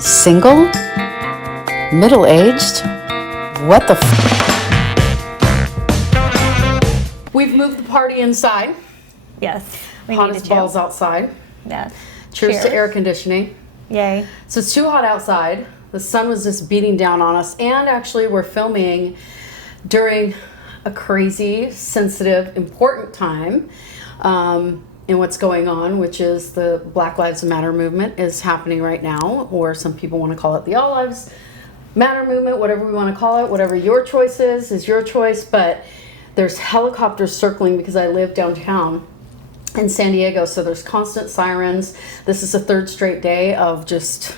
Single? Middle-aged? What the We've moved the party inside. Yes. We Hottest balls outside. Yes. Cheers to air conditioning. Yay. So it's too hot outside. The sun was just beating down on us. And actually we're filming during a crazy, sensitive, important time in what's going on, which is the Black Lives Matter movement is happening right now, or some people want to call it the All Lives Matter movement, whatever we want to call it, whatever your choice is your choice. But there's helicopters circling because I live downtown in San Diego, so there's constant sirens. This is the third straight day of just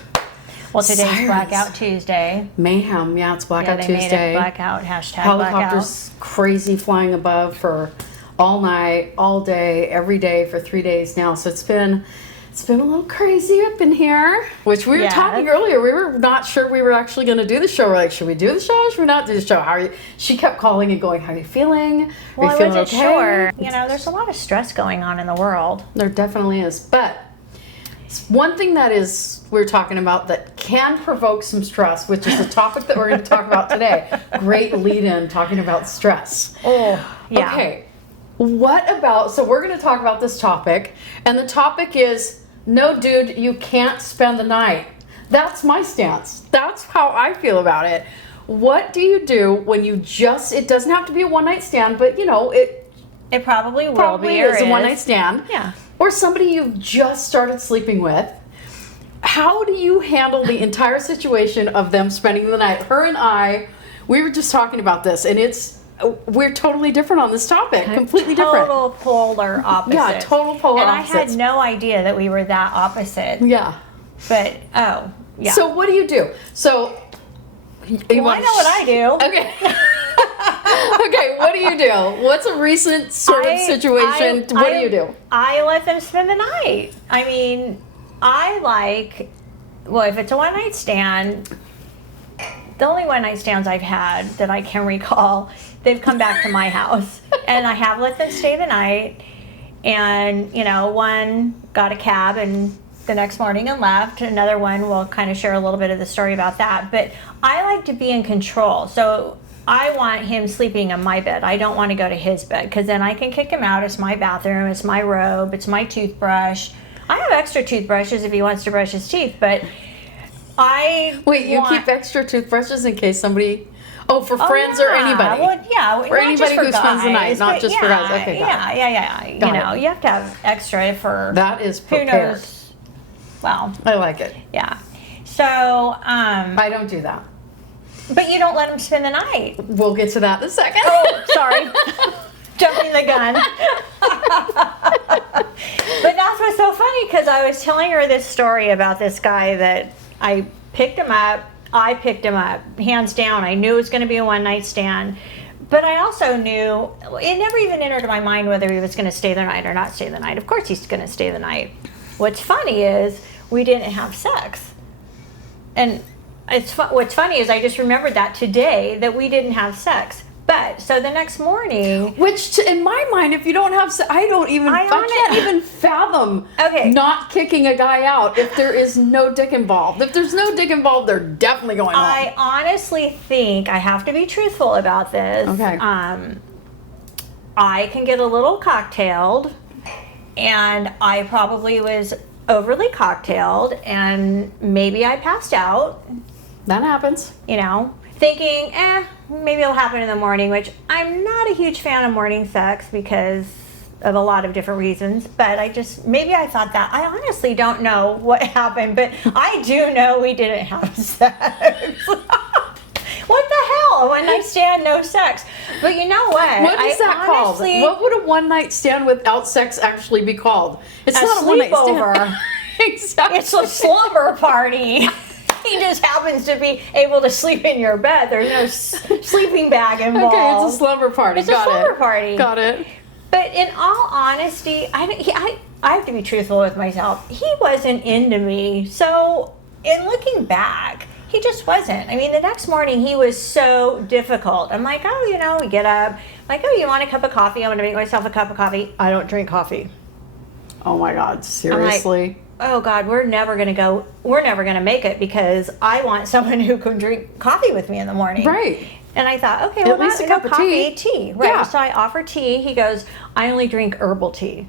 today's sirens. Blackout Tuesday. Mayhem. Yeah, it's Blackout they Tuesday. Made it blackout, hashtag Helicopters blackout. Crazy flying above for all night, all day, every day for 3 days now. So it's been a little crazy up in here. Which we were talking earlier. We were not sure we were actually going to do the show. We're like, should we do the show? Or should we not do the show? How are you? She kept calling and going, how are you feeling? Well, are you feeling I wasn't okay? sure. You know, there's a lot of stress going on in the world. There definitely is. But one thing that we're talking about that can provoke some stress, which is the topic that we're going to talk about today. Great lead-in talking about stress. Oh, yeah. Okay. What about, so we're going to talk about this topic, and the topic is, no, dude, you can't spend the night. That's my stance. That's how I feel about it. What do you do when it doesn't have to be a one-night stand, but it probably will probably be is a one-night stand. Yeah. Or somebody you've just started sleeping with. How do you handle the entire situation of them spending the night? Her and I, we were just talking about this, and we're totally different on this topic. Completely different. Total polar opposite. Yeah, total polar opposites. And I had no idea that we were that opposite. Yeah. But, yeah. So what do you do? So, I know what I do. Okay. Okay, what do you do? What's a recent sort of situation? What do you do? I let them spend the night. I mean, if it's a one-night stand, the only one-night stands I've had that I can recall, they've come back to my house. And I have let them stay the night. And, one got a cab and the next morning and left. Another one, we'll kind of share a little bit of the story about that. But I like to be in control. So I want him sleeping in my bed. I don't want to go to his bed because then I can kick him out. It's my bathroom. It's my robe. It's my toothbrush. I have extra toothbrushes if he wants to brush his teeth, but you keep extra toothbrushes in case somebody... Oh, for friends or anybody? Well, yeah, or anybody who spends the night, not just for guys. Okay, yeah. You have to have extra for... That is prepared. Who knows? Well... I like it. Yeah. So, I don't do that. But you don't let them spend the night. We'll get to that in a second. Oh, sorry. Jumping the gun. But that's what's so funny, because I was telling her this story about this guy that I picked him up, hands down. I knew it was going to be a one-night stand. But I also knew, it never even entered my mind whether he was going to stay the night or not stay the night. Of course he's going to stay the night. What's funny is we didn't have sex. And what's funny is I just remembered that today, that we didn't have sex. But so the next morning, which in my mind, if you don't have, I can't even fathom not kicking a guy out if there is no dick involved. If there's no dick involved, they're definitely going home. I honestly think I have to be truthful about this. Okay. I can get a little cocktailed, and I probably was overly cocktailed, and maybe I passed out. That happens. Thinking, maybe it'll happen in the morning, which I'm not a huge fan of morning sex because of a lot of different reasons, but maybe I thought that. I honestly don't know what happened, but I do know we didn't have sex. What the hell? A one-night stand, no sex. But you know what? What is that called? What would a one-night stand without sex actually be called? It's not a one-night stand. Exactly. It's a slumber party. He just happens to be able to sleep in your bed. There's no sleeping bag involved. Okay, it's a slumber party. It's a slumber party. Got it. But in all honesty, I have to be truthful with myself. He wasn't into me. So in looking back, he just wasn't. I mean, the next morning he was so difficult. I'm like, we get up. I'm like, you want a cup of coffee? I'm going to make myself a cup of coffee. I don't drink coffee. Oh my God, seriously? oh God, we're never going to make it because I want someone who can drink coffee with me in the morning. Right. And I thought, okay, At well, least a no cup of coffee, tea. right? Yeah. So I offer tea. He goes, I only drink herbal tea.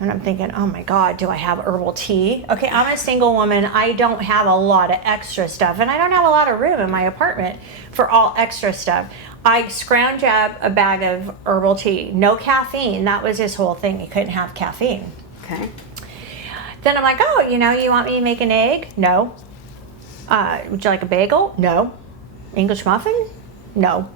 And I'm thinking, oh my God, do I have herbal tea? Okay, I'm a single woman. I don't have a lot of extra stuff, and I don't have a lot of room in my apartment for all extra stuff. I scrounge up a bag of herbal tea, no caffeine. That was his whole thing. He couldn't have caffeine. Okay. Then I'm like, oh, you make me to make an egg? No. Would you like a bagel? No. English muffin? No.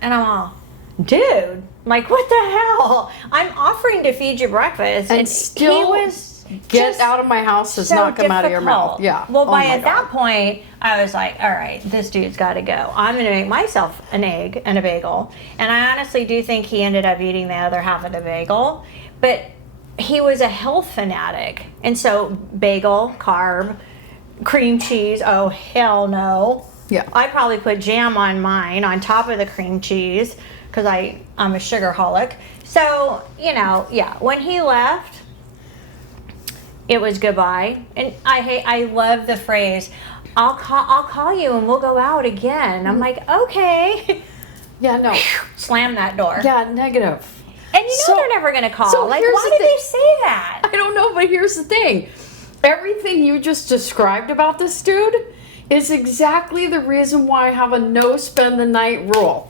And I'm all, dude, like, what the hell? I'm offering to feed you breakfast. And still he was get out of my house does so not come out of your mouth. difficult. Yeah. Well, Oh my at that God. point, I was like, all right, this dude's got to go. I'm going to make myself an egg and a bagel. And I honestly do think he ended up eating the other half of the bagel. But he was a health fanatic. And so bagel, carb, cream cheese, oh, hell no. Yeah. I probably put jam on mine on top of the cream cheese because I'm a sugarholic. So, yeah, when he left, it was goodbye. And I love the phrase, I'll call you and we'll go out again. I'm like, okay. Yeah, no. Slam that door. Yeah, negative. And So- they're never going to call. so Like, here's why the did thing. they say that? I don't know, but here's the thing. Everything you just described about this dude is exactly the reason why I have a no spend the night rule.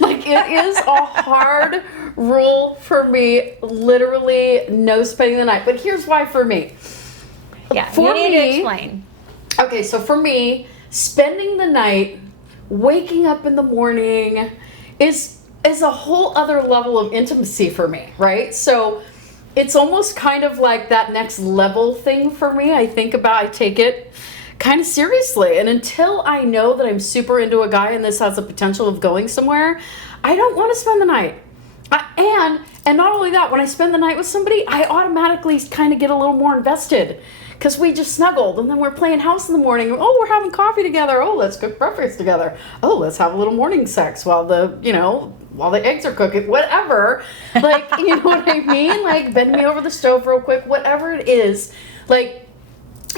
Like, it is a hard rule for me, literally no spending the night. But here's why for me. Yeah, For you need me- to explain. Okay, so for me, spending the night, waking up in the morning is a whole other level of intimacy for me, right? So it's almost kind of like that next level thing for me. I take it kind of seriously. And until I know that I'm super into a guy and this has the potential of going somewhere, I don't want to spend the night. And not only that, when I spend the night with somebody, I automatically kind of get a little more invested because we just snuggled and then we're playing house in the morning. Oh, we're having coffee together. Oh, let's cook breakfast together. Oh, let's have a little morning sex while the eggs are cooking, whatever. Like, you know what I mean? Like, bend me over the stove real quick, whatever it is. Like,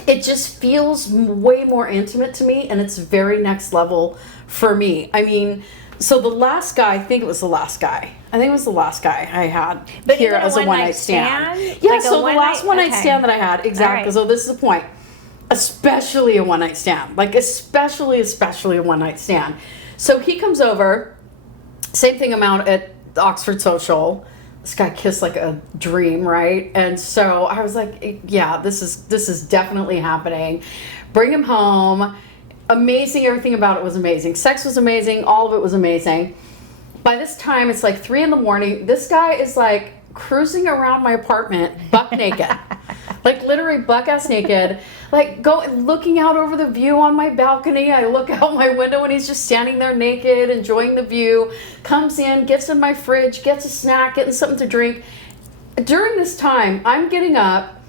it just feels way more intimate to me and it's very next level for me. I mean, so the last guy, I think it was the last guy I had But here even a as a one-night one-night stand. stand? Yeah, Like a so the last one-night okay. stand that I had, exactly. All right. So this is the point. Especially a one-night stand. Like, especially a one-night stand. So he comes over, same thing amount at the Oxford Social. This guy kissed like a dream, right? And so I was like, yeah, this is definitely happening. Bring him home. Amazing. Everything about it was amazing. Sex was amazing. All of it was amazing. By this time, it's like 3 a.m. This guy is like cruising around my apartment, buck naked. Like literally buck ass naked. Like looking out over the view on my balcony. I look out my window and he's just standing there naked, enjoying the view. Comes in, gets in my fridge, gets a snack, getting something to drink. During this time, I'm getting up,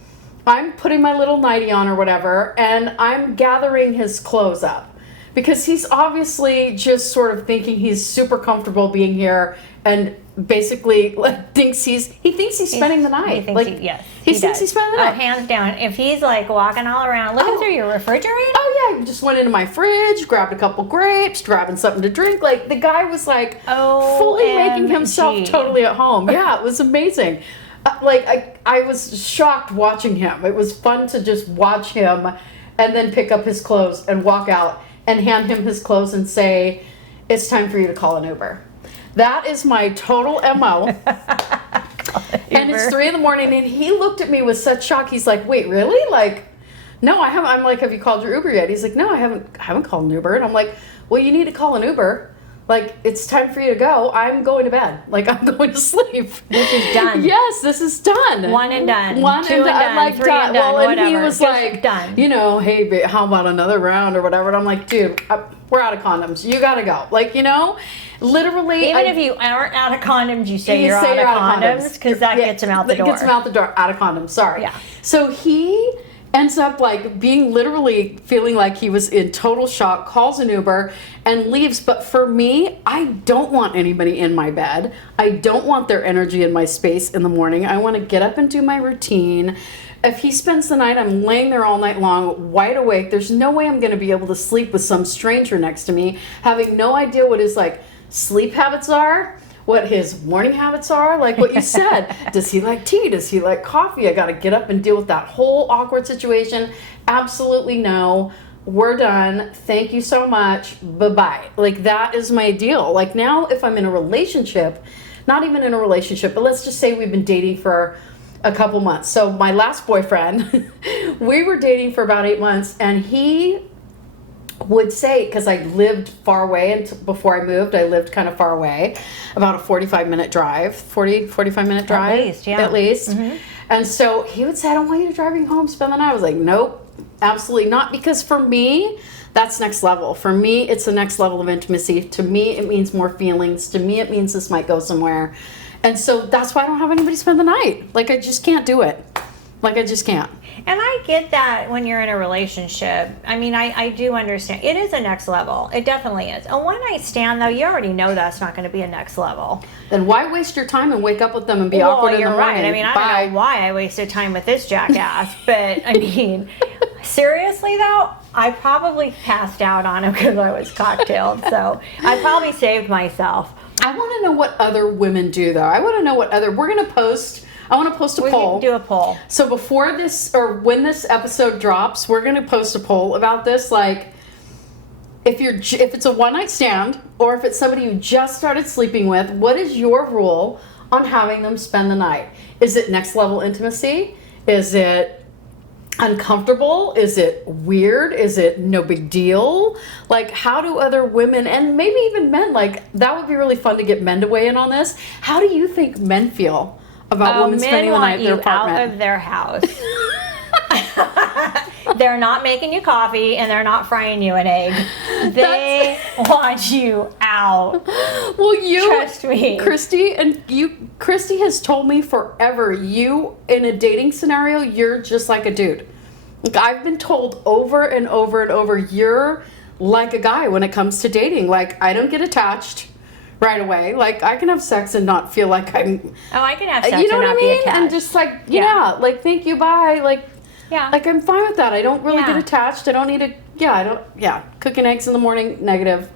I'm putting my little nightie on or whatever, and I'm gathering his clothes up. Because he's obviously just sort of thinking he's super comfortable being here and basically like thinks he's spending the night. He thinks like, he thinks does. he's spending the night. Hands down. If he's like walking all around, looking through your refrigerator. Oh yeah, I just went into my fridge, grabbed a couple grapes, grabbing something to drink. Like the guy was like fully making himself totally at home. Yeah, it was amazing. I was shocked watching him. It was fun to just watch him and then pick up his clothes and walk out and hand him his clothes and say, it's time for you to call an Uber. That is my total MO. And it's 3 a.m. and he looked at me with such shock. He's like, wait, really? Like, no, I haven't. I'm like, have you called your Uber yet? He's like, no, I haven't called an Uber. And I'm like, well, you need to call an Uber. Like, it's time for you to go. I'm going to bed. Like, I'm going to sleep. This is done. Yes, this is done. One and done. One Two and done. and I'm like, done. Three and done. Well, and Whatever. he was Just like, done. hey, babe, how about another round or whatever? And I'm like, dude, we're out of condoms. You got to go. Like, literally. Even if you aren't out of condoms, you say you're out of condoms because that gets him out the door. Gets him out the door. Out of condoms. Sorry. Yeah. So he ends up like being literally feeling like he was in total shock, calls an Uber and leaves. But for me, I don't want anybody in my bed. I don't want their energy in my space in the morning. I want to get up and do my routine if he spends the night, I'm laying there all night long, wide awake. There's no way I'm going to be able to sleep with some stranger next to me, having no idea what his like sleep habits are, what his morning habits are, like what you said. Does he like tea? Does he like coffee? I got to get up and deal with that whole awkward situation. Absolutely no. We're done. Thank you so much. Bye-bye. Like, that is my deal. Like, now if I'm in a relationship, not even in a relationship, but let's just say we've been dating for a couple months. So my last boyfriend, we were dating for about 8 months, and he would say, because I lived far away, and before I moved, I lived kind of far away, about a 45-minute drive, 45-minute drive. At least, yeah. At least. Mm-hmm. And so he would say, I don't want you to drive me home, spend the night. I was like, nope, absolutely not. Because for me, that's next level. For me, it's the next level of intimacy. To me, it means more feelings. To me, it means this might go somewhere. And so that's why I don't have anybody spend the night. Like, I just can't do it. Like, I just can't. And I get that when you're in a relationship. I mean, I do understand. It is a next level. It definitely is. A one-night stand, though, you already know that's not going to be a next level. Then why waste your time and wake up with them and be awkward in the morning? Right. I mean, I don't know why I wasted time with this jackass. But, I mean, seriously, though, I probably passed out on him because I was cocktailed. So I probably saved myself. I want to know what other women do, though. I want to know what other... We're going to post... I want to post a poll. We can do a poll. So before this, or when this episode drops, we're going to post a poll about this. Like, if it's a one-night stand, or if it's somebody you just started sleeping with, what is your rule on having them spend the night? Is it next level intimacy? Is it uncomfortable? Is it weird? Is it no big deal? Like, how do other women, and maybe even men, like, that would be really fun to get men to weigh in on this. How do you think men feel about women spending the night in their apartment? Out of their house. They're not making you coffee, and they're not frying you an egg. They want you out. Well, you trust me, Christy has told me forever, you in a dating scenario, you're just like a dude. Like, I've been told over and over and over, you're like a guy when it comes to dating. Like, I don't get attached right away. Like, I can have sex and not feel like I'm... Oh, I can have sex you know and what not I mean? be attached. And just like, yeah, like, thank you, bye. Like, yeah. Like, I'm fine with that. I don't really Yeah. get attached. I don't need to, cooking eggs in the morning, negative.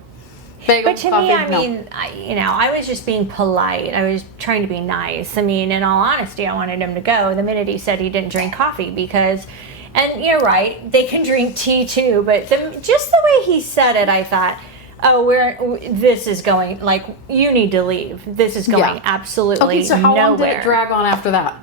Bagel, But to coffee, me, I no. mean, I was just being polite. I was trying to be nice. I mean, in all honesty, I wanted him to go the minute he said he didn't drink coffee because... And you're right, they can drink tea too, but just the way he said it, I thought... Oh, this is going, like, you need to leave. This is going absolutely nowhere. Okay, so how long did it drag on after that?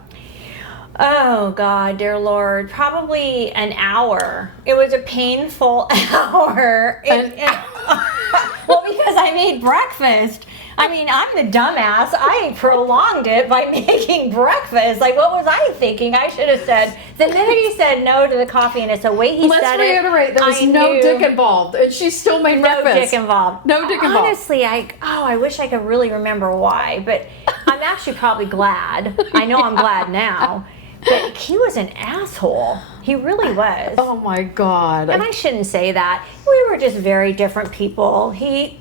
Oh, God, dear Lord. Probably an hour. It was a painful hour. Well, because I made breakfast. I mean, I'm the dumbass. I prolonged it by making breakfast. Like, what was I thinking? I should have said, the minute he said no to the coffee, and it's the way he said it. Let's reiterate, there was no dick involved, and she still made breakfast. No dick involved. No dick involved. Honestly, I wish I could really remember why, but I'm actually probably glad. I know I'm glad now. But he was an asshole. He really was. Oh my God. And I shouldn't say that. We were just very different people. He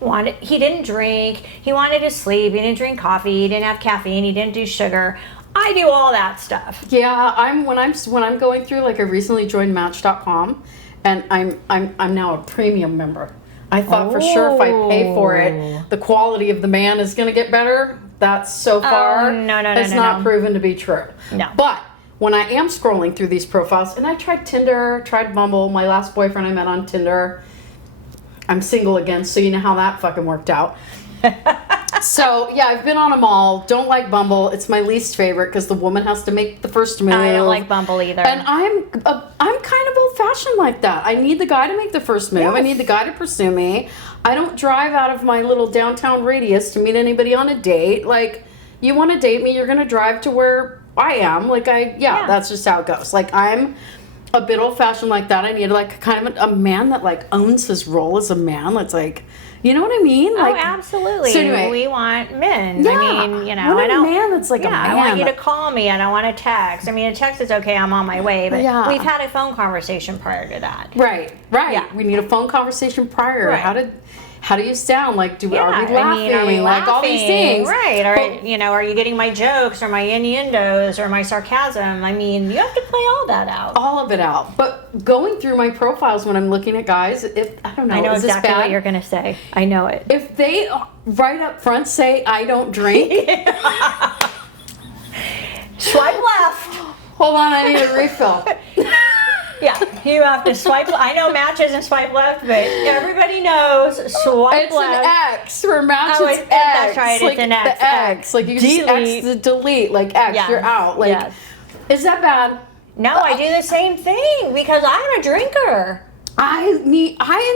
didn't drink. He wanted to sleep. He didn't drink coffee. He didn't have caffeine. He didn't do sugar. I do all that stuff. Yeah, when I'm going through, like, I recently joined Match.com, and I'm now a premium member. I thought for sure if I pay for it, the quality of the man is going to get better. That's so far it's not proven to be true. No. But when I am scrolling through these profiles, and I tried Tinder, tried Bumble, my last boyfriend I met on Tinder. I'm single again, so you know how that fucking worked out. So, yeah, I've been on them all. Don't like Bumble. It's my least favorite because the woman has to make the first move. I don't like Bumble either. And I'm kind of old-fashioned like that. I need the guy to make the first move. Yes. I need the guy to pursue me. I don't drive out of my little downtown radius to meet anybody on a date. Like, you want to date me, you're going to drive to where I am. Like, that's just how it goes. Like, I'm a bit old-fashioned like that. I need, like, kind of a man that, like, owns his role as a man. That's, like... You know what I mean? Like, oh, absolutely. So anyway, we want men. Yeah, I mean, you know, I want a man that's like a man. I want you to call me. I don't want a text. I mean, a text is okay. I'm on my way. But we've had a phone conversation prior to that. Right. Yeah. We need a phone conversation prior. Right. how do you sound? Like, are we laughing? Are we like all these things, right? Are you getting my jokes or my innuendos or my sarcasm? I mean, you have to play all that out. All of it out. But going through my profiles when I'm looking at guys, I don't know. I know is exactly this bad? what you're going to say. I know it. If they right up front say I don't drink, swipe left. Hold on, I need a refill. Yeah, you have to swipe. I know Match isn't swipe left, but everybody knows swipe It's left. an X for Match. Oh, it's X. that's right. Like It's an X. The X. Like you just X the delete. Like X, Yes. you're out. Like, Yes. is that bad? No, I do the same thing because I'm a drinker. I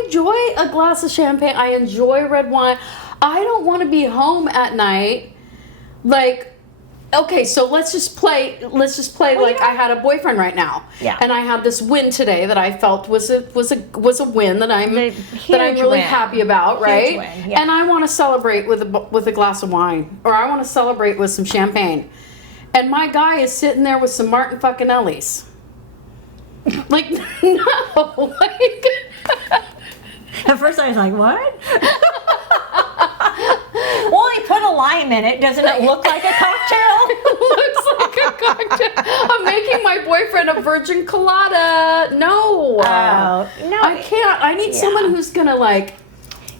enjoy a glass of champagne. I enjoy red wine. I don't want to be home at night. Like, okay, so let's just play like I had a boyfriend right now. Yeah. And I had this win today that I felt was a win that I'm really win. happy about, right? Win, yeah. And I want to celebrate with a glass of wine, or I want to celebrate with some champagne. And my guy is sitting there with some Martin fucking Ellies. Like, no, like. At first I was like, what? Well, he put a lime in it. Doesn't it look like a cocktail? Looks like a cocktail. I'm making my boyfriend a virgin colada. No. No. I can't. I need someone who's going to, like,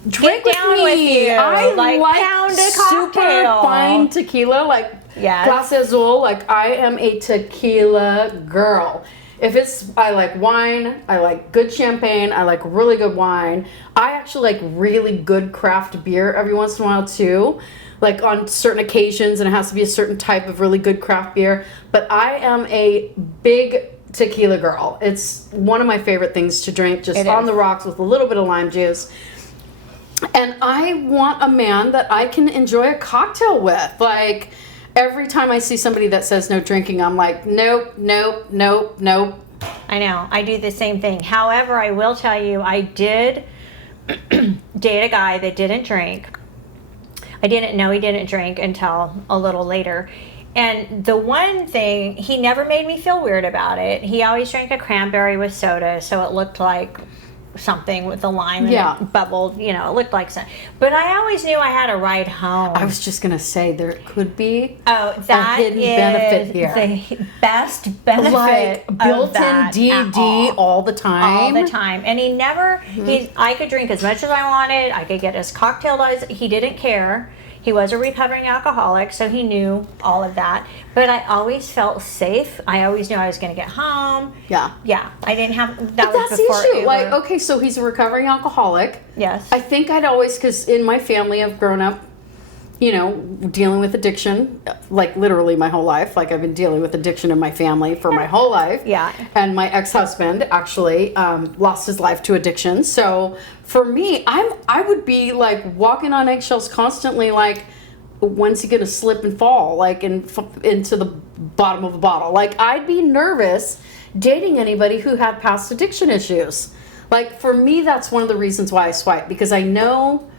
drink Get down with me. with you. I Like, pound a super cocktail. fine tequila, like Yes. Glass Azul. Like, I am a tequila girl. I like wine, I like good champagne, I like really good wine. I actually like really good craft beer every once in a while too. Like on certain occasions, and it has to be a certain type of really good craft beer. But I am a big tequila girl. It's one of my favorite things to drink, just on the rocks with a little bit of lime juice. And I want a man that I can enjoy a cocktail with. Like, every time I see somebody that says no drinking, I'm like, nope, nope, nope, nope. I know. I do the same thing. However, I will tell you, I did date a guy that didn't drink. I didn't know he didn't drink until a little later. And the one thing, he never made me feel weird about it. He always drank a cranberry with soda, so it looked like something with the lime and it bubbled, it looked like something. But I always knew I had a ride home. I was just going to say, there could be that a hidden benefit here. The best benefit like built-in of DD all the time. All the time. And he never, I could drink as much as I wanted. I could get as cocktailed as, he didn't care. He was a recovering alcoholic, so he knew all of that. But I always felt safe. I always knew I was going to get home. Yeah. Yeah. I didn't have, But was that's before the issue. Uber. Like, okay, so he's a recovering alcoholic. Yes. I think I'd always, because in my family I've grown up, dealing with addiction, like literally my whole life. Like I've been dealing with addiction in my family for my whole life. Yeah. And my ex-husband actually lost his life to addiction. So for me, I would be like walking on eggshells constantly, like, when's he gonna slip and fall, like into the bottom of a bottle? Like, I'd be nervous dating anybody who had past addiction issues. Like, for me, that's one of the reasons why I swipe, because I know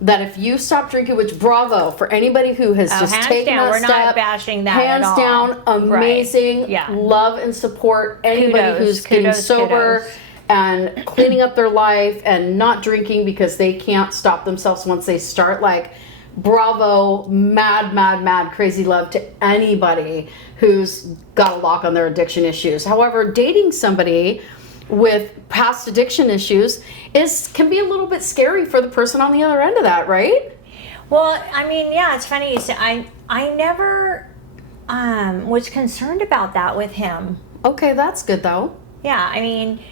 that if you stop drinking, which bravo for anybody who has just taken that We're step. not bashing that hands at all. down, amazing. Right. Yeah. Love and support anybody who's getting sober and cleaning up their life and not drinking because they can't stop themselves once they start. Like, bravo, mad, crazy love to anybody who's got a lock on their addiction issues. However, dating somebody with past addiction issues can be a little bit scary for the person on the other end of that, right? Well, I mean, yeah, it's funny you say. I never was concerned about that with him. Okay, that's good though. Yeah, I mean,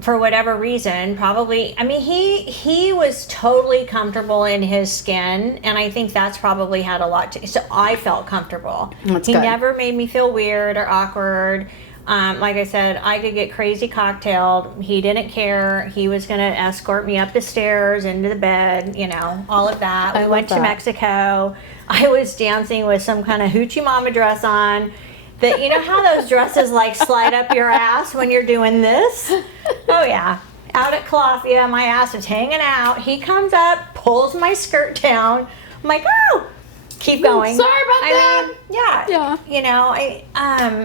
for whatever reason, probably. I mean, he was totally comfortable in his skin, and I think that's probably had a lot to. So I felt comfortable. That's he good. never made me feel weird or awkward. Like I said, I could get crazy cocktailed. He didn't care. He was going to escort me up the stairs, into the bed, all of that. We went to Mexico. I was dancing with some kind of hoochie mama dress on. That, you know how those dresses like slide up your ass when you're doing this? Oh yeah. Out at Calafia, my ass is hanging out. He comes up, pulls my skirt down. I'm like, oh, keep going. Sorry about that. I mean, yeah. Yeah. You know,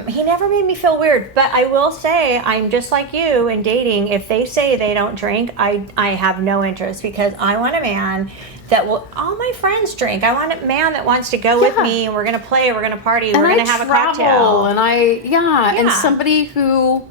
he never made me feel weird. But I will say, I'm just like you in dating. If they say they don't drink, I have no interest, because I want a man that will, all my friends drink. I want a man that wants to go with me, and we're going to play, we're going to party, we're going to have a cocktail. And and somebody who,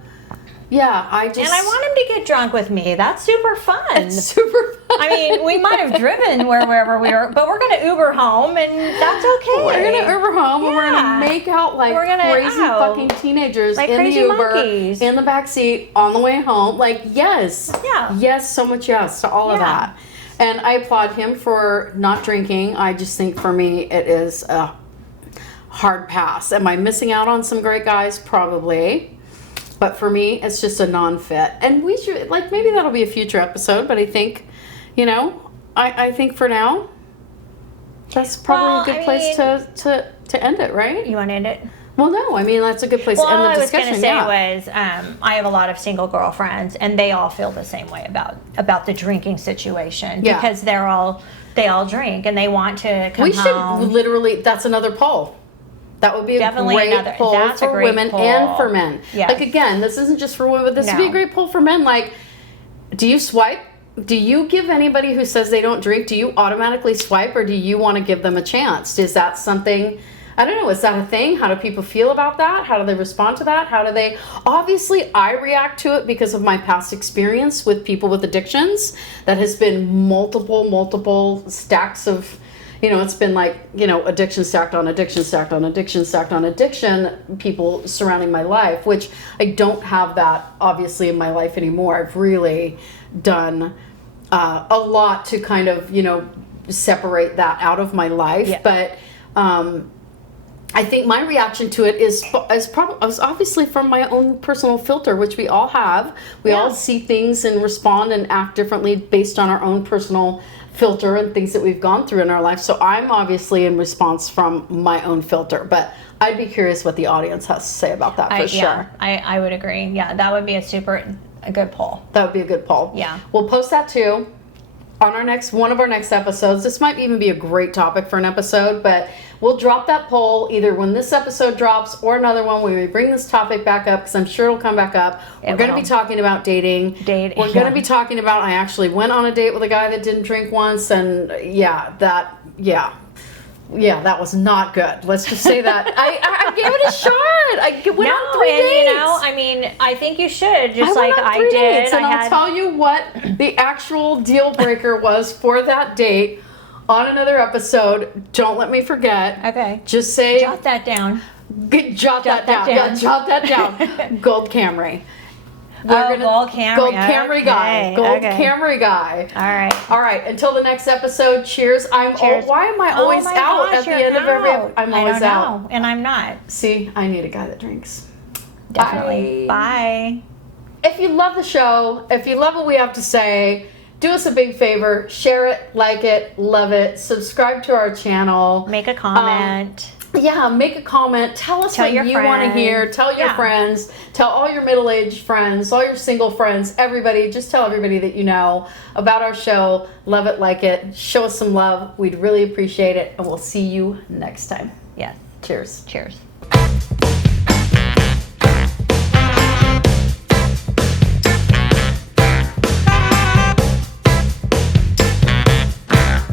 and I want him to get drunk with me. That's super fun. It's super fun. I mean, we might have driven wherever we were, but we're going to Uber home, and that's okay. We're going to Uber home, and we're going to make out like crazy fucking teenagers like in crazy the Uber, monkeys. in the backseat, on the way home. Like, yes. Yeah. Yes, so much yes to all of that. And I applaud him for not drinking. I just think for me, it is a hard pass. Am I missing out on some great guys? Probably. But for me, it's just a non-fit. And we should, like, maybe that'll be a future episode, but I think, you know, I think for now, that's probably a good place to end it, right? You want to end it? Well, no, I mean, that's a good place to end the discussion. All I was going to say was, I have a lot of single girlfriends, and they all feel the same way about the drinking situation, because they all drink, and they want to come home. We should literally, that's another poll. That would be a great poll for women and for men. Yes. Like, again, this isn't just for women, but this would be a great poll for men. Like, do you swipe? Do you give anybody who says they don't drink, do you automatically swipe, or do you want to give them a chance? Is that something, I don't know, is that a thing? How do people feel about that? How do they respond to that? How do they, obviously I react to it because of my past experience with people with addictions. That has been multiple stacks of, you know, it's been like, you know, addiction stacked on addiction, stacked on addiction, stacked on addiction, people surrounding my life, which I don't have that obviously in my life anymore. I've really done a lot to kind of, you know, separate that out of my life. Yeah. But I think my reaction to it is obviously from my own personal filter, which we all have. We all see things and respond and act differently based on our own personal filter and things that we've gone through in our life. So I'm obviously in response from my own filter, but I'd be curious what the audience has to say about that for sure. I would agree. Yeah, that would be a good poll. That would be a good poll. Yeah. We'll post that too on one of our next episodes. This might even be a great topic for an episode, but we'll drop that poll either when this episode drops or another one when we bring this topic back up, because I'm sure it'll come back up. We're going to be talking about dating. We're going to be talking about, I actually went on a date with a guy that didn't drink once, and that was not good. Let's just say that. I gave it a shot. I went on 3 dates. You know, I mean, I think you should, just like I did. Dates, and I'll tell you what the actual deal breaker was for that date on another episode. Don't let me forget. Okay. Just say. Jot that down. Jot that down. Yeah, jot that down. Gold Camry. Gold Camry. Gold Camry guy. Gold Camry guy. All right. Until the next episode. Cheers. Cheers. Why am I always out at the end of every? I'm always out. And I'm not. See, I need a guy that drinks. Definitely. Bye. If you love the show, if you love what we have to say, do us a big favor. Share it, like it, love it. Subscribe to our channel. Make a comment. Make a comment. Tell us what you want to hear. Tell your friends. Tell all your middle-aged friends, all your single friends, everybody. Just tell everybody that you know about our show. Love it, like it. Show us some love. We'd really appreciate it. And we'll see you next time. Yes. Cheers. Cheers.